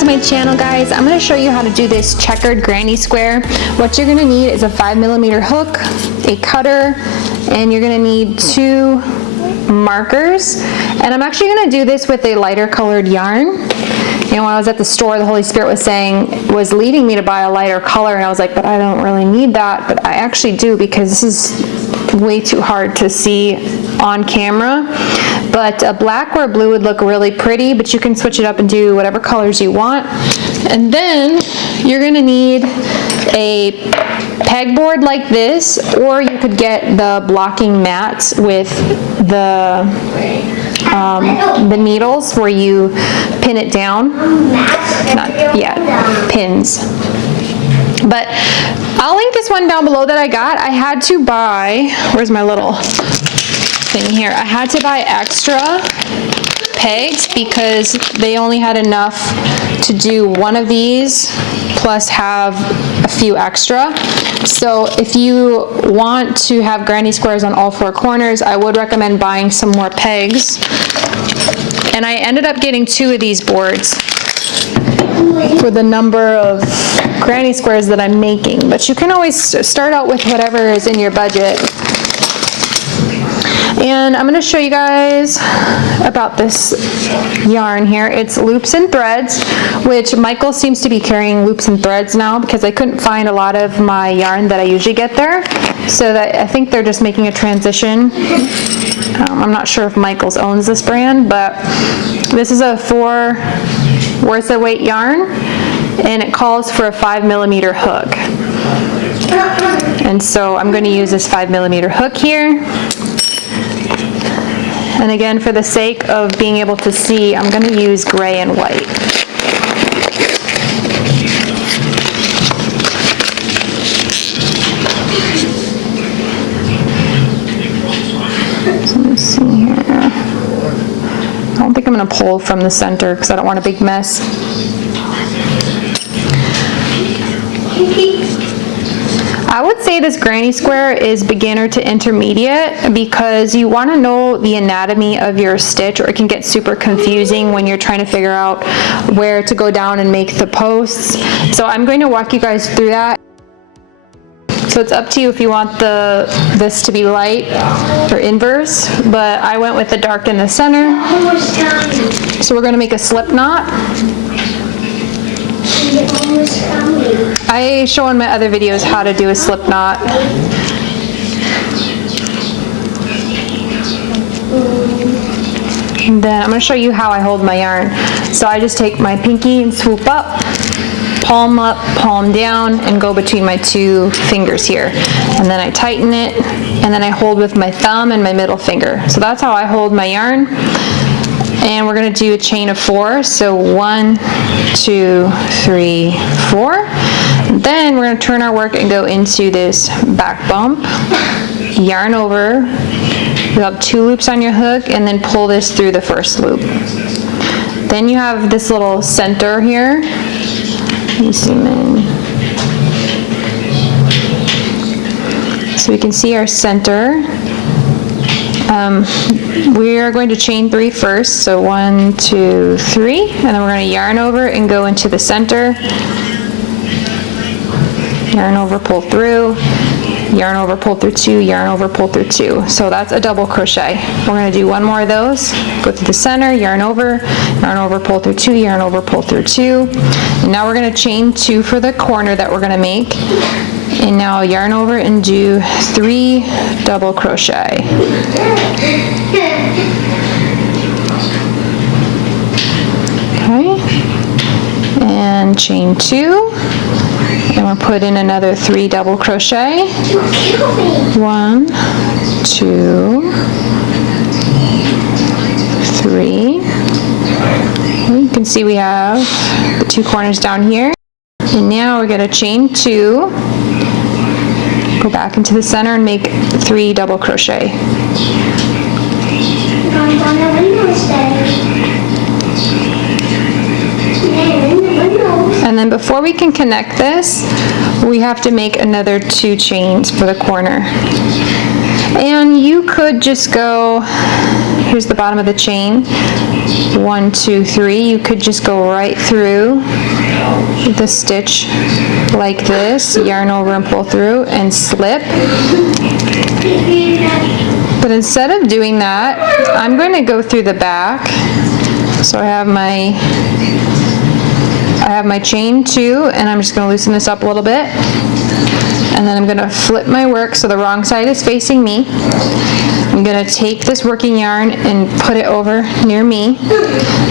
to my channel, guys. I'm going to show you how to do this checkered granny square. What you're going to need is a 5mm hook, a cutter, and you're going to need 2 markers. And I'm actually going to do this with a lighter colored yarn. You know, when I was at the store, the Holy Spirit was leading me to buy a lighter color, and I was like, but I don't really need that. But I actually do, because this is way too hard to see on camera. But a black or a blue would look really pretty, but you can switch it up and do whatever colors you want. And then you're gonna need a pegboard like this, or you could get the blocking mats with the needles where you pin it down. Pins. But I'll link this one down below that I got. I had to buy, where's my little thing here? I had to buy extra pegs because they only had enough to do one of these plus have a few extra. So if you want to have granny squares on all 4 corners, I would recommend buying some more pegs. And I ended up getting 2 of these boards for the number of granny squares that I'm making. But you can always start out with whatever is in your budget. And I'm going to show you guys about this yarn here. It's loops and threads, which Michael seems to be carrying loops and threads now because I couldn't find a lot of my yarn that I usually get there. So that I think they're just making a transition. I'm not sure if Michael's owns this brand, but this is a 4 worth of weight yarn, and it calls for a 5mm hook. And so I'm going to use this 5mm hook here. And again, for the sake of being able to see, I'm going to use gray and white. So let's see here. I don't think I'm going to pull from the center because I don't want a big mess. I would say this granny square is beginner to intermediate because you want to know the anatomy of your stitch, or it can get super confusing when you're trying to figure out where to go down and make the posts. So I'm going to walk you guys through that. So it's up to you if you want this to be light or inverse, but I went with the dark in the center. So we're going to make a slip knot. I show in my other videos how to do a slip knot. And then I'm going to show you how I hold my yarn. So I just take my pinky and swoop up, palm down, and go between my 2 fingers here. And then I tighten it, and then I hold with my thumb and my middle finger. So that's how I hold my yarn. And we're going to do a chain of 4. So 1, 2, 3, 4. Then we're going to turn our work and go into this back bump, yarn over. You have 2 loops on your hook, and then pull this through the first loop. Then you have this little center here. Let me zoom in. So we can see our center. We are going to chain 3 first, so 1, 2, 3, and then we're going to yarn over and go into the center. Yarn over, pull through, yarn over, pull through 2, yarn over, pull through 2. So that's a double crochet. We're going to do 1 more of those. Go through the center, yarn over, pull through 2, yarn over, pull through 2. And now we're going to chain 2 for the corner that we're going to make. And now yarn over and do 3 double crochet. Okay. And chain 2. And we'll put in another 3 double crochet. 1, 2, 3. And you can see we have the 2 corners down here. And now we're going to chain 2, go back into the center and make 3 double crochet. And then before we can connect this, we have to make another 2 chains for the corner. And you could just go here's the bottom of the chain. 1, 2, 3. You could just go right through the stitch like this, yarn over and pull through and slip. But instead of doing that, I'm going to go through the back. So I have my chain 2, and I'm just going to loosen this up a little bit. And then I'm going to flip my work so the wrong side is facing me. I'm going to take this working yarn and put it over near me.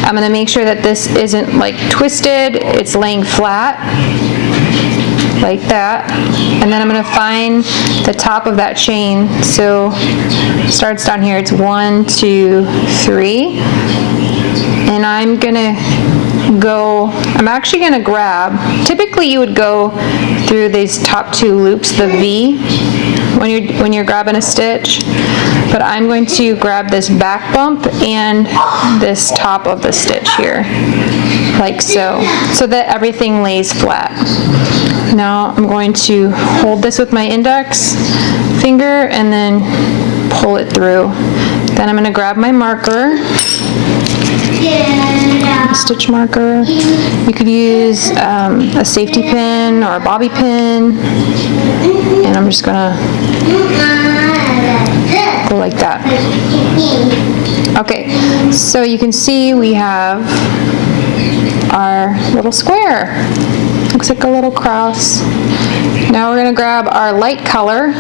I'm going to make sure that this isn't like twisted, it's laying flat like that. And then I'm going to find the top of that chain. So it starts down here, it's 1, 2, 3. And I'm actually going to grab, typically you would go through these top 2 loops, the V, when you're grabbing a stitch, but I'm going to grab this back bump and this top of the stitch here, like so that everything lays flat. Now I'm going to hold this with my index finger and then pull it through. Then I'm going to grab my marker, stitch marker. You could use a safety pin or a bobby pin, and I'm just gonna go like that. Okay, so you can see we have our little square. Looks like a little cross. Now we're gonna grab our light color.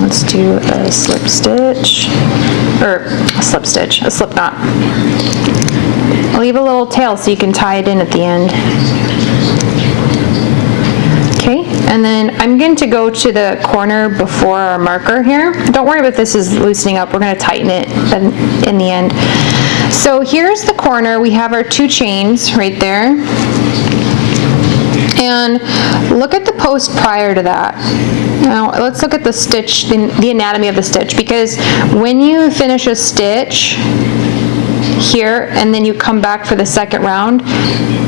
Let's do a slip stitch, or a slip stitch, a slip knot. I'll leave a little tail so you can tie it in at the end. Okay, and then I'm going to go to the corner before our marker here. Don't worry if this is loosening up, we're going to tighten it in the end. So here's the corner, we have our 2 chains right there. And look at the post prior to that. Now let's look at the stitch, the anatomy of the stitch, because when you finish a stitch here and then you come back for the second round,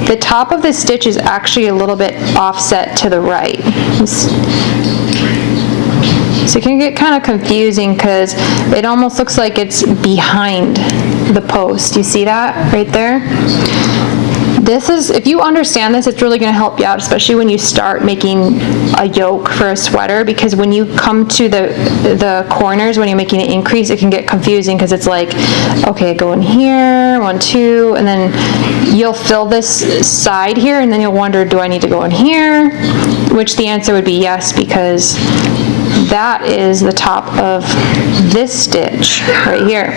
the top of the stitch is actually a little bit offset to the right. So it can get kind of confusing because it almost looks like it's behind the post. You see that right there? This is, if you understand this, it's really going to help you out, especially when you start making a yoke for a sweater, because when you come to the corners, when you're making an increase, it can get confusing because it's like, okay, go in here, 1, 2, and then you'll fill this side here, and then you'll wonder, do I need to go in here? Which the answer would be yes, because that is the top of this stitch right here.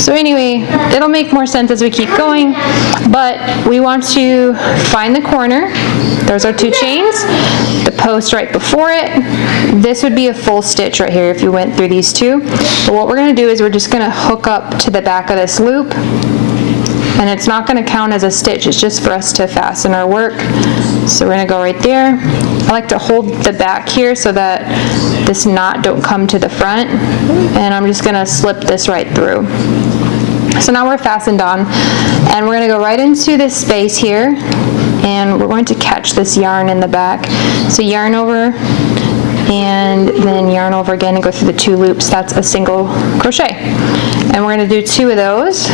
So anyway, it'll make more sense as we keep going, but we want to find the corner. There's our 2 chains, the post right before it. This would be a full stitch right here if you went through these 2. But what we're going to do is we're just going to hook up to the back of this loop, and it's not going to count as a stitch, it's just for us to fasten our work. So we're going to go right there. I like to hold the back here so that this knot don't come to the front, and I'm just going to slip this right through. So now we're fastened on, and we're going to go right into this space here, and we're going to catch this yarn in the back. So yarn over and then yarn over again and go through the 2 loops. That's a single crochet, and we're going to do 2 of those,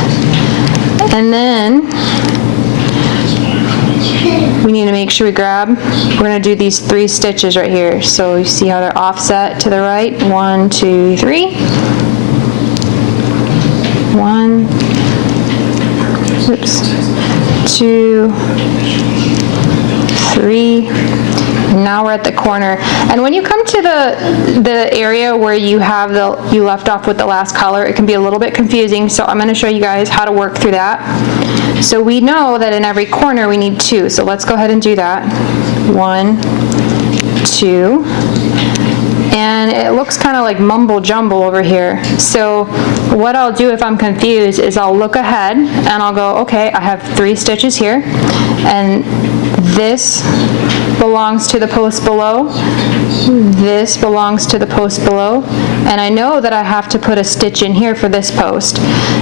and then we need to make sure we grab, we're going to do these 3 stitches right here. So you see how they're offset to the right, 1, 2, 3. 1, oops, 2, 3. And now we're at the corner. And when you come to the area where you have you left off with the last color, it can be a little bit confusing. So I'm going to show you guys how to work through that. So we know that in every corner we need 2. So let's go ahead and do that. 1, 2. And it looks kind of like mumble jumble over here. So what I'll do if I'm confused is I'll look ahead and I'll go, okay, I have 3 stitches here, and this belongs to the post below. This belongs to the post below. And I know that I have to put a stitch in here for this post.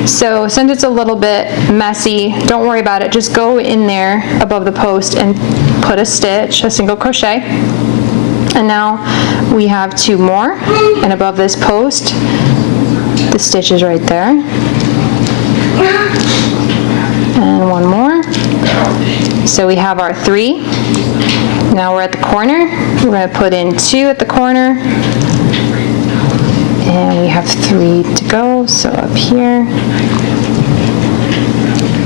So since it's a little bit messy, don't worry about it. Just go in there above the post and put a stitch, a single crochet. And now we have 2 more, and above this post, the stitch is right there. And 1 more. So we have our 3. Now we're at the corner. We're going to put in 2 at the corner. And we have 3 to go, so up here.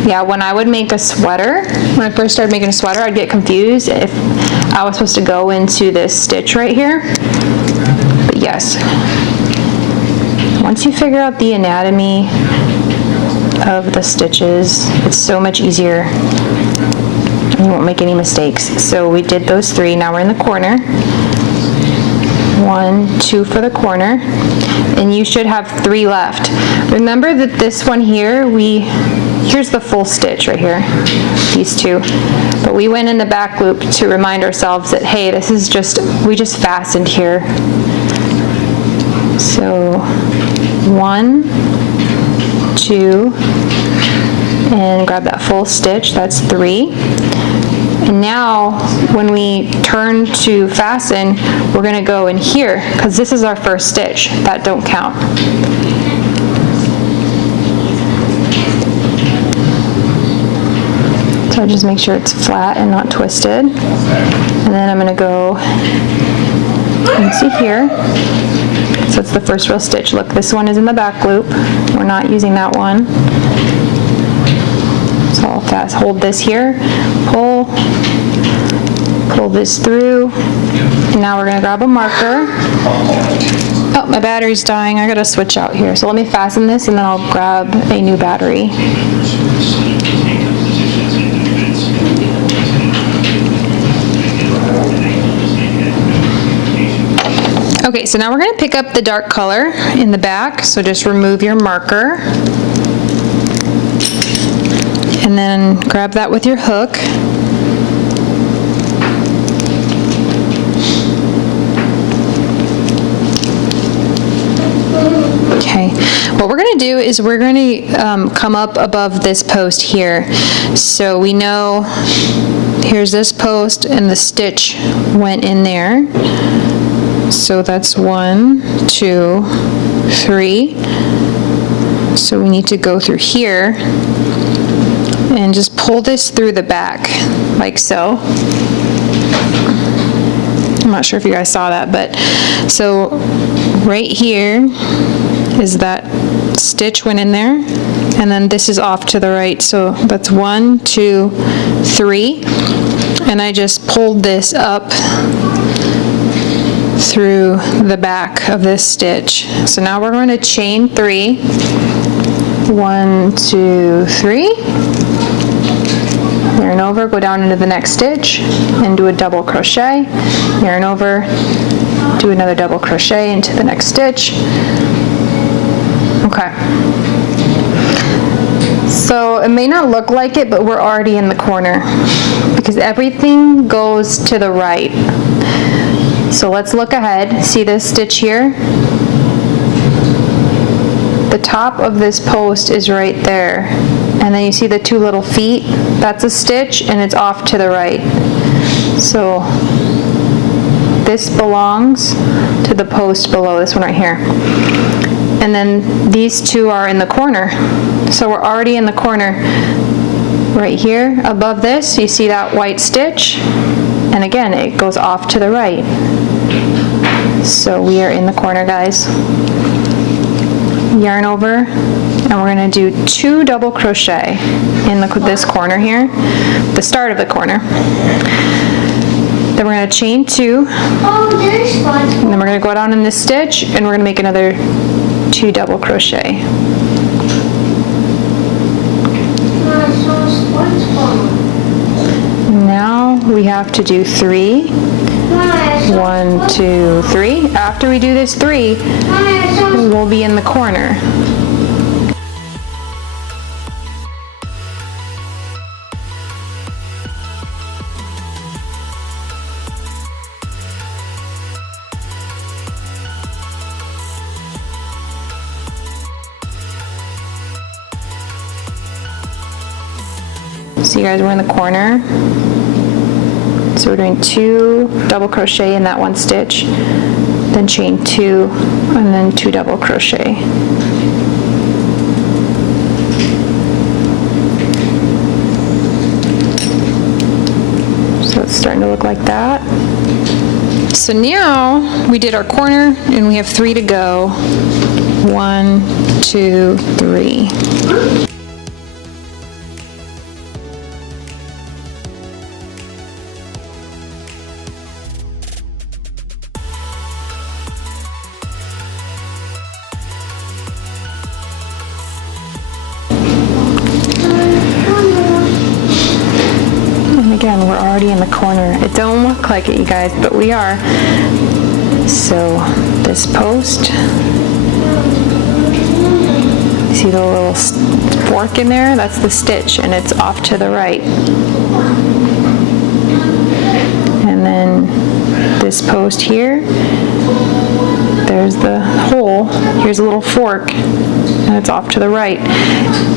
Yeah, when I would make a sweater, when I first started making a sweater, I'd get confused if I was supposed to go into this stitch right here. But yes, once you figure out the anatomy of the stitches, it's so much easier and you won't make any mistakes. So we did those 3, now we're in the corner. 1, 2 for the corner, and you should have 3 left. Remember that this one here, here's the full stitch right here, these 2. But we went in the back loop to remind ourselves that, hey, this is we just fastened here. So 1, 2, and grab that full stitch, that's 3. And now when we turn to fasten, we're going to go in here because this is our first stitch. That don't count. So just make sure it's flat and not twisted. And then I'm going to go into here. So it's the first real stitch. Look, this one is in the back loop. We're not using that one. So I'll fast hold this here, pull this through, and now we're going to grab a marker. Oh, my battery's dying. I got to switch out here. So let me fasten this and then I'll grab a new battery. Okay, so now we're going to pick up the dark color in the back. So just remove your marker. And then grab that with your hook. Okay, what we're going to do is we're going to come up above this post here. So we know here's this post and the stitch went in there. So that's 1, 2, 3. So we need to go through here and just pull this through the back like so. I'm not sure if you guys saw that, but so right here is that stitch went in there, and then this is off to the right. So that's 1, 2, 3, and I just pulled this up through the back of this stitch. So now we're going to chain 3. 1, 2, 3. Yarn over, go down into the next stitch and do a double crochet. Yarn over, do another double crochet into the next stitch. Okay. So it may not look like it, but we're already in the corner because everything goes to the right. So let's look ahead. See this stitch here? The top of this post is right there. And then you see the 2 little feet? That's a stitch and it's off to the right. So this belongs to the post below, this one right here. And then these 2 are in the corner. So we're already in the corner. Right here above this, you see that white stitch? And again, it goes off to the right. So we are in the corner, guys. Yarn over, and we're going to do 2 double crochet in this corner here, the start of the corner. Then we're going to chain 2, and then we're going to go down in this stitch, and we're going to make another 2 double crochet. Now we have to do 3. 1, 2, 3. After we do this 3, we'll be in the corner. So you guys, we're in the corner. So we're doing 2 double crochet in that one stitch, then chain 2, and then 2 double crochet. So it's starting to look like that. So now we did our corner and we have 3 to go. 1, 2, 3. Again, we're already in the corner. It don't look like it, you guys, but we are. So this post, see the little fork in there? That's the stitch, and it's off to the right. And then this post here, there's the hole. Here's a little fork, and it's off to the right.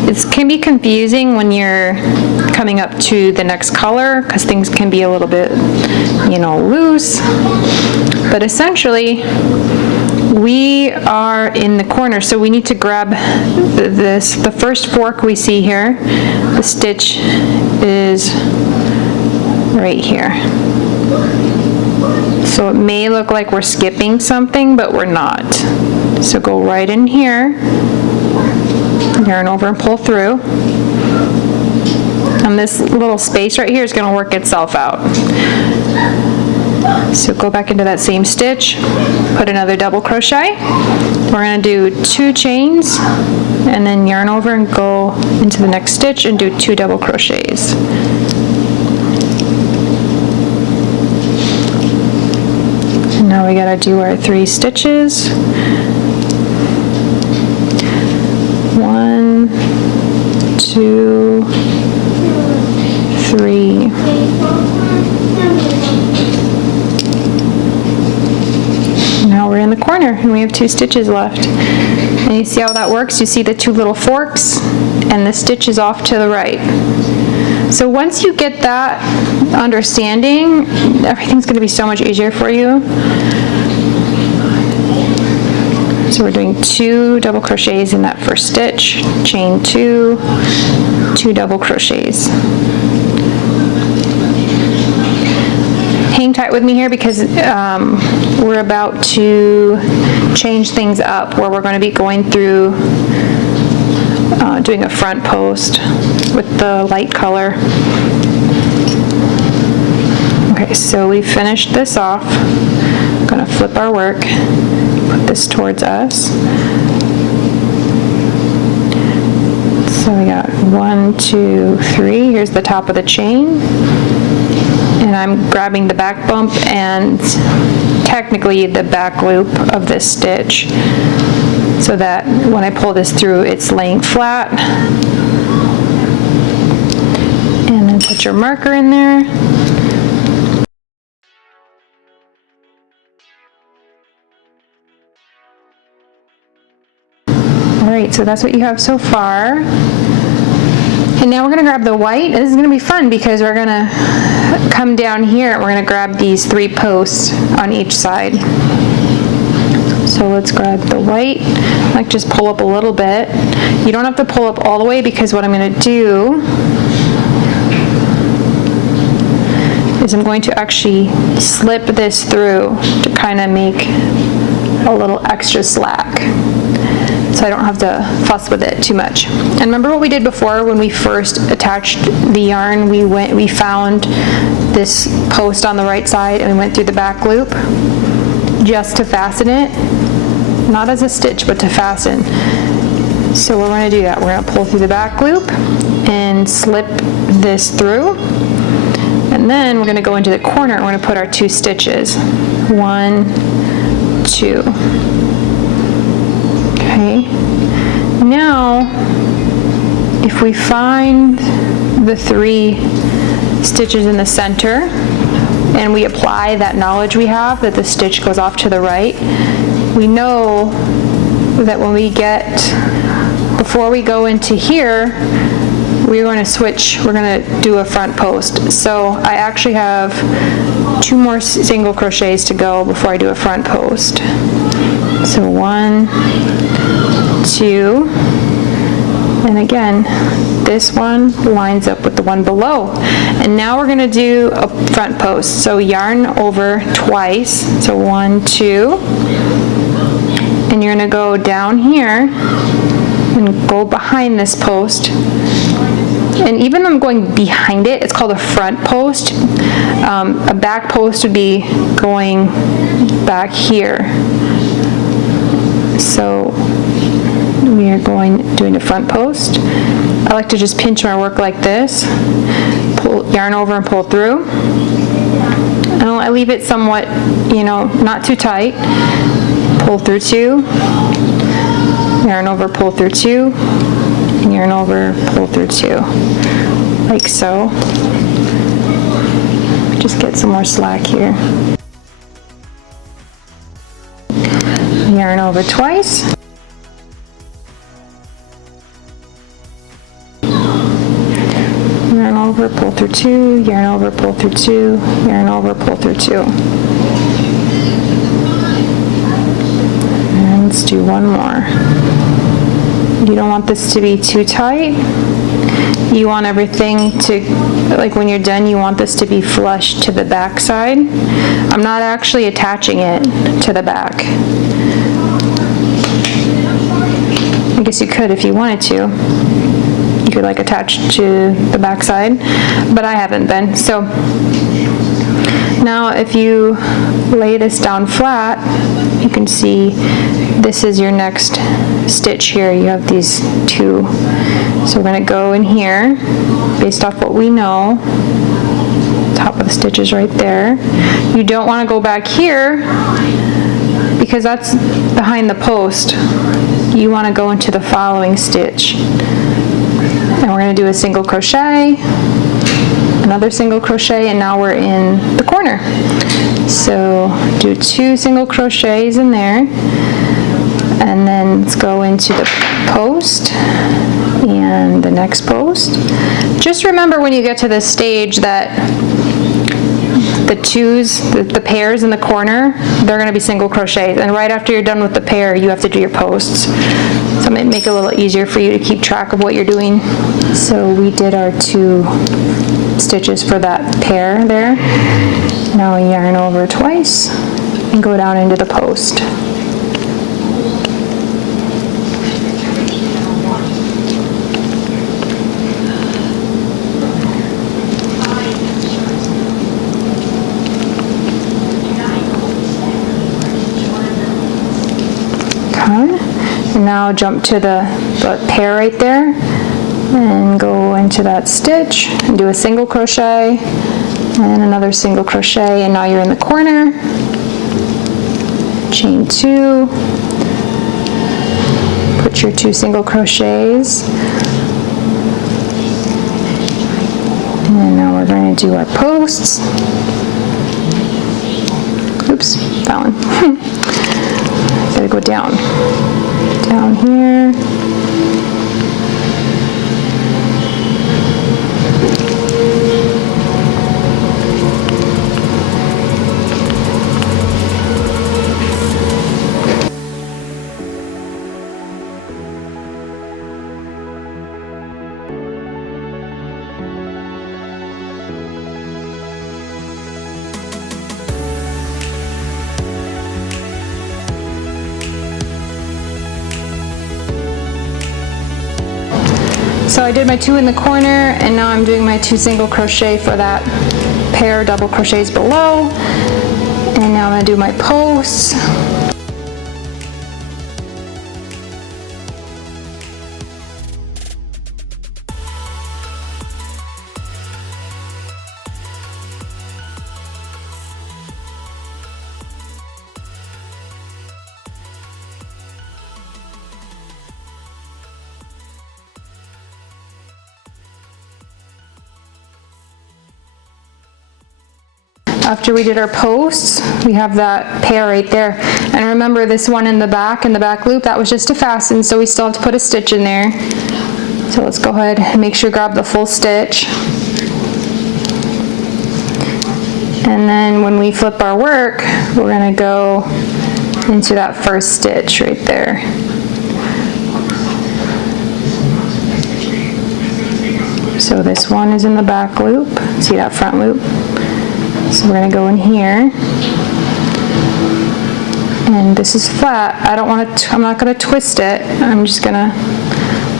It can be confusing when you're coming up to the next color because things can be a little bit, you know, loose. But essentially, we are in the corner, so we need to grab the first fork we see here. The stitch is right here. So it may look like we're skipping something, but we're not. So go right in here, yarn over and pull through. And this little space right here is going to work itself out. So go back into that same stitch, put another double crochet. We're going to do 2 chains and then yarn over and go into the next stitch and do 2 double crochets. And now we got to do our 3 stitches. 1, 2, 3. Now we're in the corner and we have 2 stitches left. And you see how that works? You see the 2 little forks and the stitch is off to the right. So once you get that understanding, everything's going to be so much easier for you. So we're doing 2 double crochets in that first stitch, chain 2, 2 double crochets. Hang tight with me here because we're about to change things up where we're going to be going through doing a front post with the light color. Okay, so we finished this off. I'm going to flip our work, put this towards us. So we got 1, 2, 3. Here's the top of the chain. And I'm grabbing the back bump and technically the back loop of this stitch so that when I pull this through, it's laying flat. And then put your marker in there. All right, so that's what you have so far. And now we're going to grab the white. This is going to be fun because we're going to come down here and we're going to grab these 3 posts on each side. So let's grab the white. Like just pull up a little bit. You don't have to pull up all the way because what I'm going to do is I'm going to actually slip this through to kind of make a little extra slack, so I don't have to fuss with it too much. And remember what we did before when we first attached the yarn? We found this post on the right side and we went through the back loop just to fasten it, not as a stitch, but to fasten. So we're going to do that. We're going to pull through the back loop and slip this through, and then we're going to go into the corner and we're going to put our 2 stitches. 1, 2. Okay. Now, if we find the 3 stitches in the center and we apply that knowledge we have that the stitch goes off to the right, we know that when we get, before we go into here, we're going to switch, we're going to do a front post. So I actually have 2 more single crochets to go before I do a front post. So 1, 2, and again, this one lines up with the one below. And now we're going to do a front post. So yarn over twice. So 1, 2, and you're going to go down here and go behind this post. And even though I'm going behind it, it's called a front post. A back post would be going back here. So we are doing a front post. I like to just pinch my work like this, pull yarn over and pull through. And I leave it somewhat, not too tight. Pull through 2, yarn over, pull through 2, and yarn over, pull through 2, like so. Just get some more slack here. Yarn over twice. Yarn over, pull through 2, yarn over, pull through 2, yarn over, pull through 2. And let's do one more. You don't want this to be too tight. You want everything to, like when you're done, you want this to be flush to the back side. I'm not actually attaching it to the back. I guess you could if you wanted to. You could like attach to the back side, but I haven't been. So now if you lay this down flat, you can see this is your next stitch here. You have these 2. So we're going to go in here based off what we know. Top of the stitch is right there. You don't want to go back here because that's behind the post. You want to go into the following stitch. And we're going to do a single crochet, another single crochet, and now we're in the corner. So do 2 single crochets in there, and then let's go into the post and the next post. Just remember when you get to this stage that the 2s, the pairs in the corner, they're going to be single crochets, and right after you're done with the pair, you have to do your posts. So it might make it a little easier for you to keep track of what you're doing. So we did our 2 stitches for that pair there. Now we yarn over twice and go down into the post. And now jump to the pair right there and go into that stitch and do a single crochet and another single crochet, and now you're in the corner. Chain 2, put your 2 single crochets, and now we're going to do our posts. Oops, that one. Gotta go down here. So I did my 2 in the corner, and now I'm doing my 2 single crochet for that pair double crochets below, and now I'm going to do my posts. After we did our posts, we have that pair right there. And remember this one in the back loop, that was just to fasten, so we still have to put a stitch in there. So let's go ahead and make sure you grab the full stitch. And then when we flip our work, we're going to go into that first stitch right there. So this one is in the back loop. See that front loop? So we're going to go in here. And this is flat. I'm not going to twist it. I'm just going to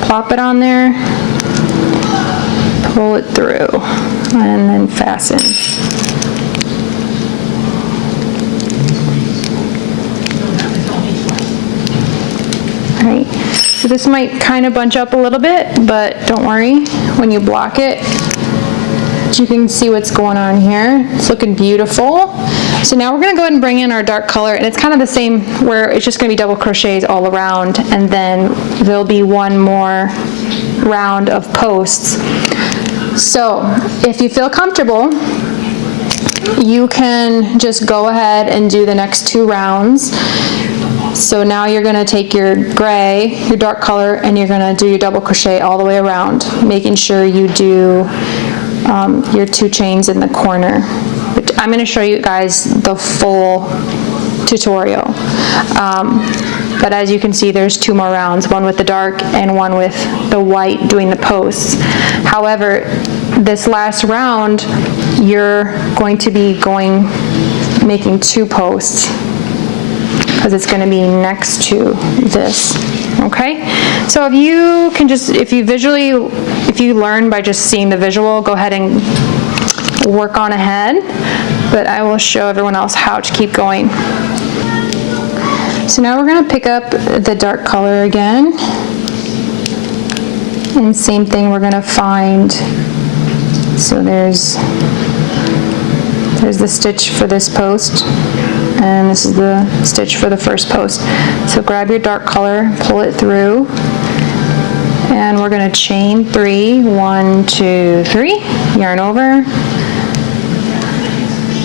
plop it on there, pull it through, and then fasten. Alright, so this might kind of bunch up a little bit, but don't worry, when you block it, you can see what's going on here. It's looking beautiful. So now we're going to go ahead and bring in our dark color, and it's kind of the same where it's just going to be double crochets all around, and then there'll be one more round of posts. So if you feel comfortable, you can just go ahead and do the next 2 rounds. So now you're going to take your gray, your dark color, and you're going to do your double crochet all the way around, making sure you do your 2 chains in the corner. But I'm going to show you guys the full tutorial. But as you can see, there's 2 more rounds, one with the dark and one with the white doing the posts. However, this last round, you're going to be making 2 posts, because it's going to be next to this. Okay, so if you learn by just seeing the visual, go ahead and work on ahead, but I will show everyone else how to keep going. So now we're going to pick up the dark color again, and same thing, we're going to find, so there's the stitch for this post, and this is the stitch for the first post. So grab your dark color, pull it through, and we're going to chain 3, 1, 2, 3, yarn over.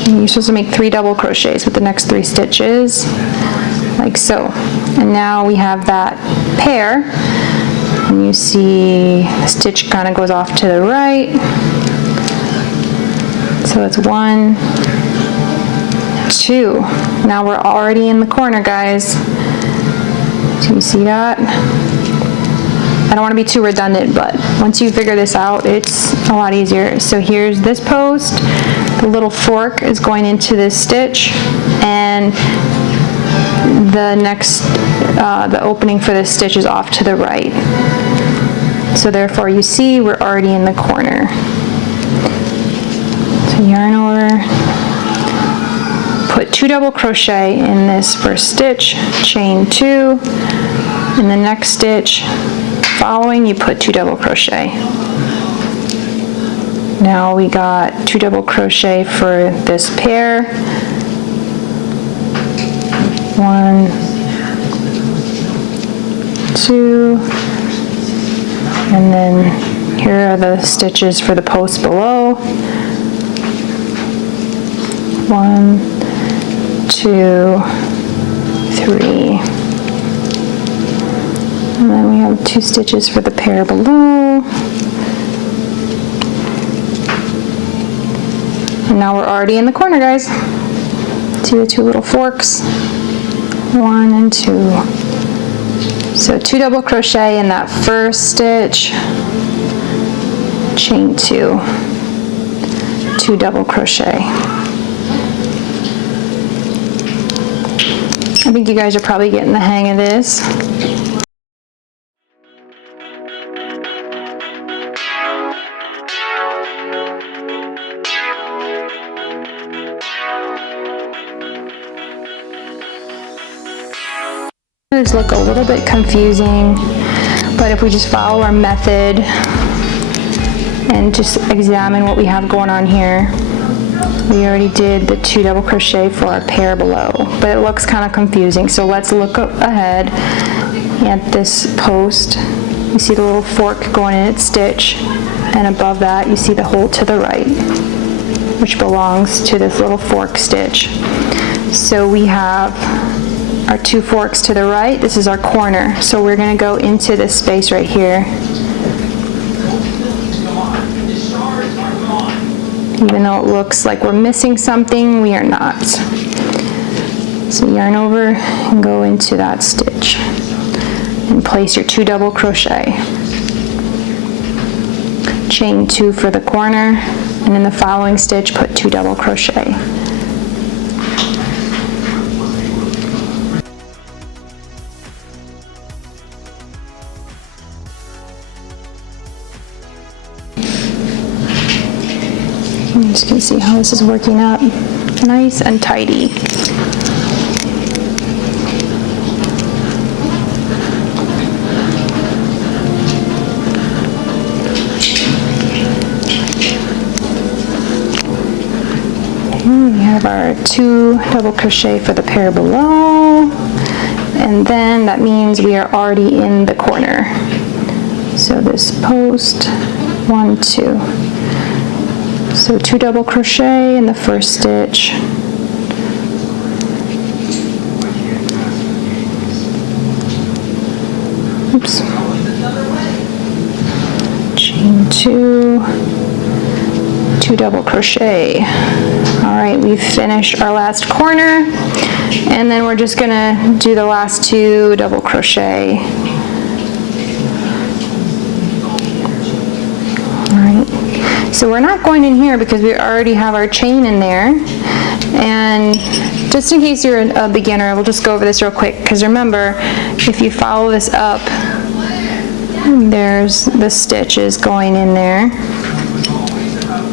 And you're supposed to make 3 double crochets with the next 3 stitches, like so. And now we have that pair, and you see the stitch kind of goes off to the right. So it's 1, 2. Now we're already in the corner, guys. Do you see that? I don't want to be too redundant, but once you figure this out, it's a lot easier. So here's this post. The little fork is going into this stitch, and the next, the opening for this stitch is off to the right. So therefore, you see we're already in the corner. So yarn over. Put 2 double crochet in this first stitch, chain 2, in the next stitch following you put 2 double crochet. Now we got 2 double crochet for this pair. 1, 2, and then here are the stitches for the post below. 1, 2, 3, and then we have 2 stitches for the pair below. And now we're already in the corner, guys. See the 2 little forks, 1 and 2. So 2 double crochet in that first stitch, chain 2, 2 double crochet. I think you guys are probably getting the hang of this. These look a little bit confusing, but if we just follow our method and just examine what we have going on here, we already did the 2 double crochet for our pair below, but it looks kind of confusing. So let's look ahead at this post. You see the little fork going in its stitch, and above that you see the hole to the right, which belongs to this little fork stitch. So we have our 2 forks to the right. This is our corner. So we're going to go into this space right here Even though it looks like we're missing something, we are not. So yarn over and go into that stitch and place your 2 double crochet. Chain 2 for the corner, and in the following stitch put 2 double crochet. You just can see how this is working up nice and tidy. And we have our 2 double crochet for the pair below, and then that means we are already in the corner. So this post, 1, 2. So 2 double crochet in the first stitch. Oops. Chain 2, 2 double crochet. All right, we've finished our last corner, and then we're just gonna do the last 2 double crochet. So we're not going in here because we already have our chain in there. And just in case you're a beginner, we'll just go over this real quick, because remember, if you follow this up, there's the stitches going in there.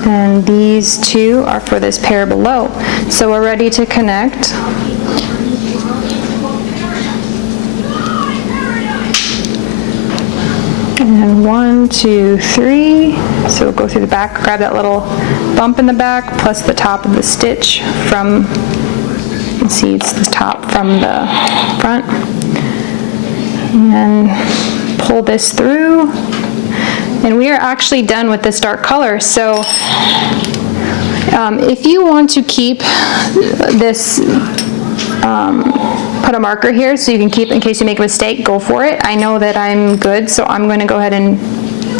And these 2 are for this pair below. So we're ready to connect. And 1, 2, 3. So we'll go through the back, grab that little bump in the back, plus the top of the stitch from, you can see it's the top from the front. And pull this through. And we are actually done with this dark color. So if you want to keep this, put a marker here so you can keep in case you make a mistake, go for it. I know that I'm good, so I'm going to go ahead and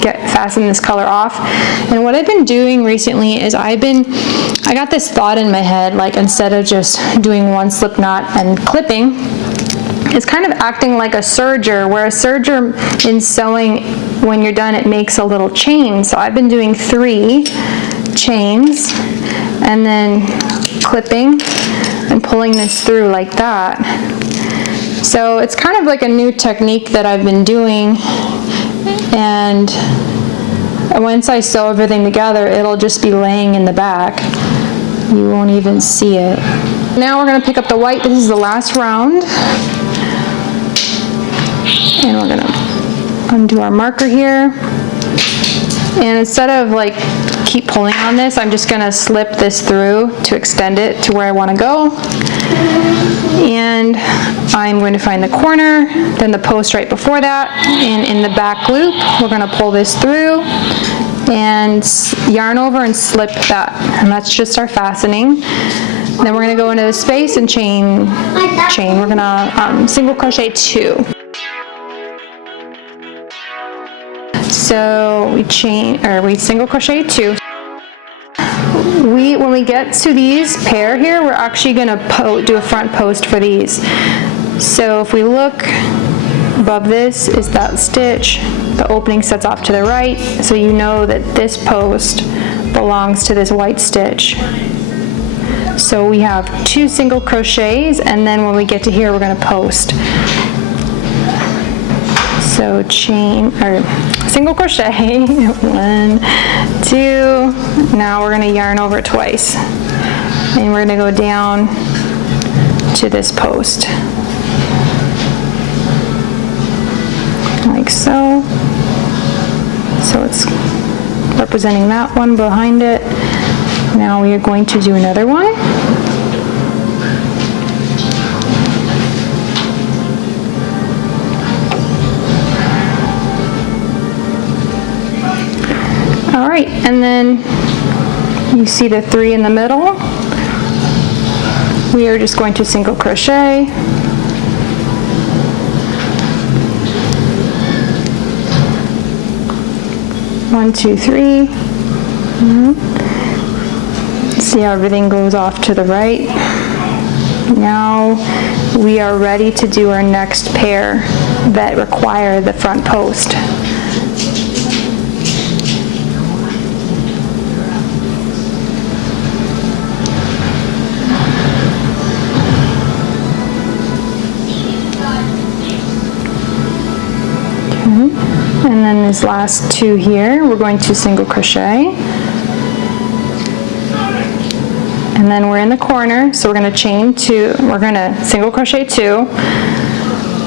fasten this color off. And what I've been doing recently is I got this thought in my head, like instead of just doing 1 slip knot and clipping, it's kind of acting like a serger, where a serger in sewing, when you're done, it makes a little chain. So I've been doing 3 chains and then clipping and pulling this through like that. So it's kind of like a new technique that I've been doing, and once I sew everything together, it'll just be laying in the back. You won't even see it. Now we're going to pick up the white. This is the last round. And we're going to undo our marker here. And instead of like keep pulling on this, I'm just going to slip this through to extend it to where I want to go. And I'm going to find the corner, then the post right before that, and in the back loop, we're going to pull this through and yarn over and slip that. And that's just our fastening. Then we're going to go into the space and chain. We're going to single crochet 2. So we single crochet 2. When we get to these pair here, we're actually going to do a front post for these. So if we look above, this is that stitch. The opening sets off to the right, so you know that this post belongs to this white stitch. So we have 2 single crochets, and then when we get to here, we're going to post. So single crochet, 1, 2, now we're going to yarn over twice, and we're going to go down to this post, like so. So it's representing that one behind it. Now we are going to do another one. All right, and then you see the 3 in the middle. We are just going to single crochet. One, 2, 3. See how everything goes off to the right? Now we are ready to do our next pair that require the front post. And then these last two here, we're going to single crochet. And then we're in the corner, so we're going to chain two, we're going to single crochet two.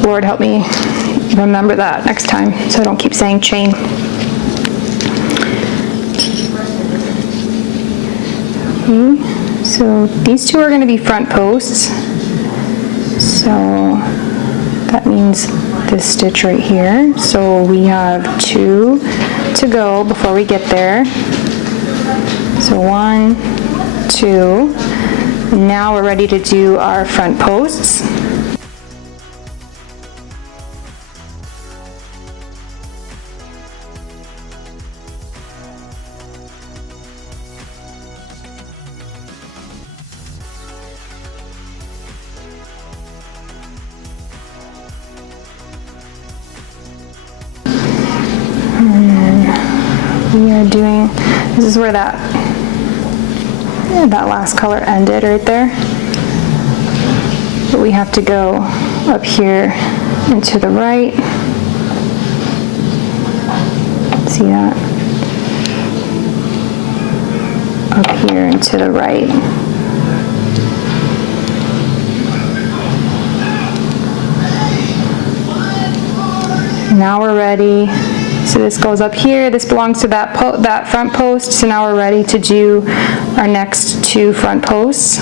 Lord help me remember that next time so I don't keep saying chain. Okay, so these two are going to be front posts. So that means this stitch right here. So we have two to go before we get there. So 1, 2. Now we're ready to do our front posts. We are doing, this is where that last color ended right there. But we have to go up here and to the right. See that? Up here and to the right. Now we're ready. So this goes up here, this belongs to that front post, so now we're ready to do our next two front posts.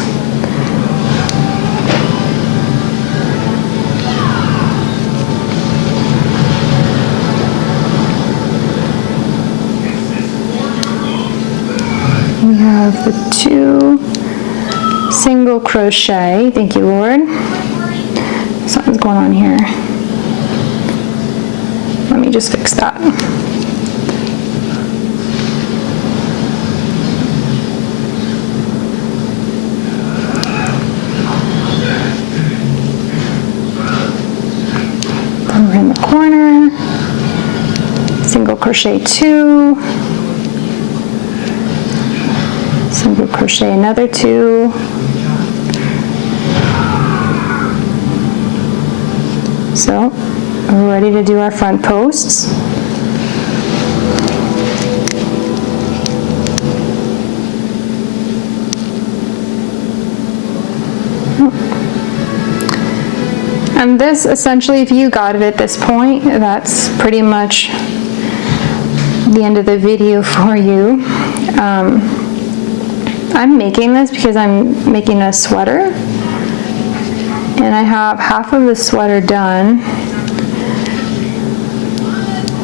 We have the two single crochet, thank you Lord. Something's going on here. Let me just fix that. Then we're in the corner, single crochet two, single crochet another two, so we're ready to do our front posts. And this, essentially, if you got it at this point, that's pretty much the end of the video for you. I'm making this because I'm making a sweater, and I have half of the sweater done.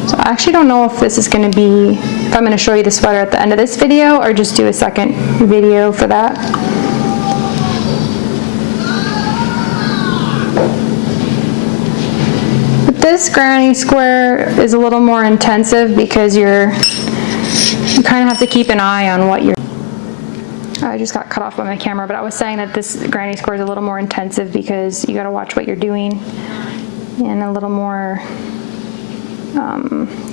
So I actually don't know if this is going to be, if I'm going to show you the sweater at the end of this video or just do a second video for that. But this granny square is a little more intensive because you kind of have to keep an eye on what you're. I just got cut off by my camera, but I was saying that this granny square is a little more intensive because you got to watch what you're doing and a little more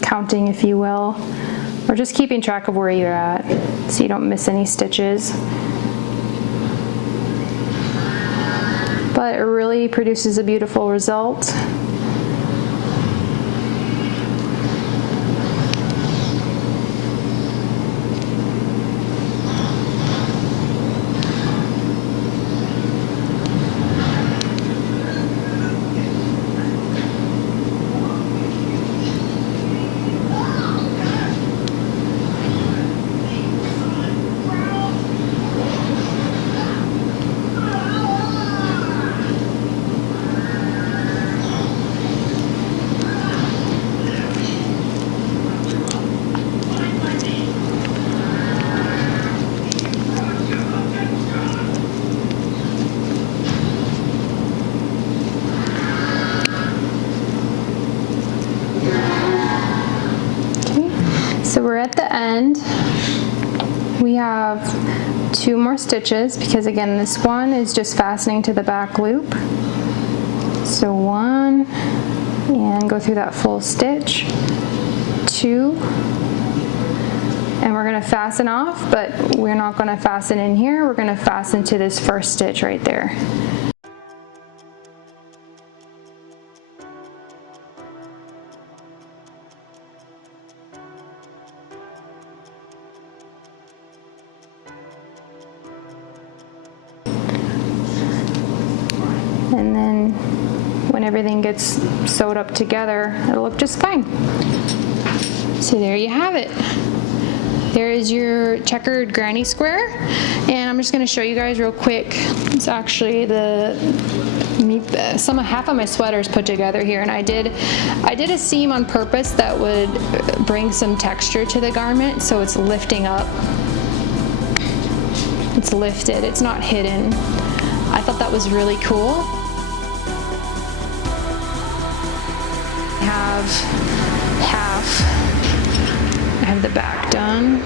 counting, if you will, or just keeping track of where you're at so you don't miss any stitches. But it really produces a beautiful result. So we're at the end. we have 2 more stitches because again this one is just fastening to the back loop. So 1 and go through that full stitch, 2, and we're going to fasten off, but we're not going to fasten in here, we're going to fasten to this first stitch right there. And then when everything gets sewed up together, it'll look just fine. So there you have it. There is your checkered granny square, and I'm just going to show you guys real quick. It's actually half of my sweaters put together here, and I did a seam on purpose that would bring some texture to the garment, so it's lifting up. It's lifted. It's not hidden. I thought that was really cool. I have the back done.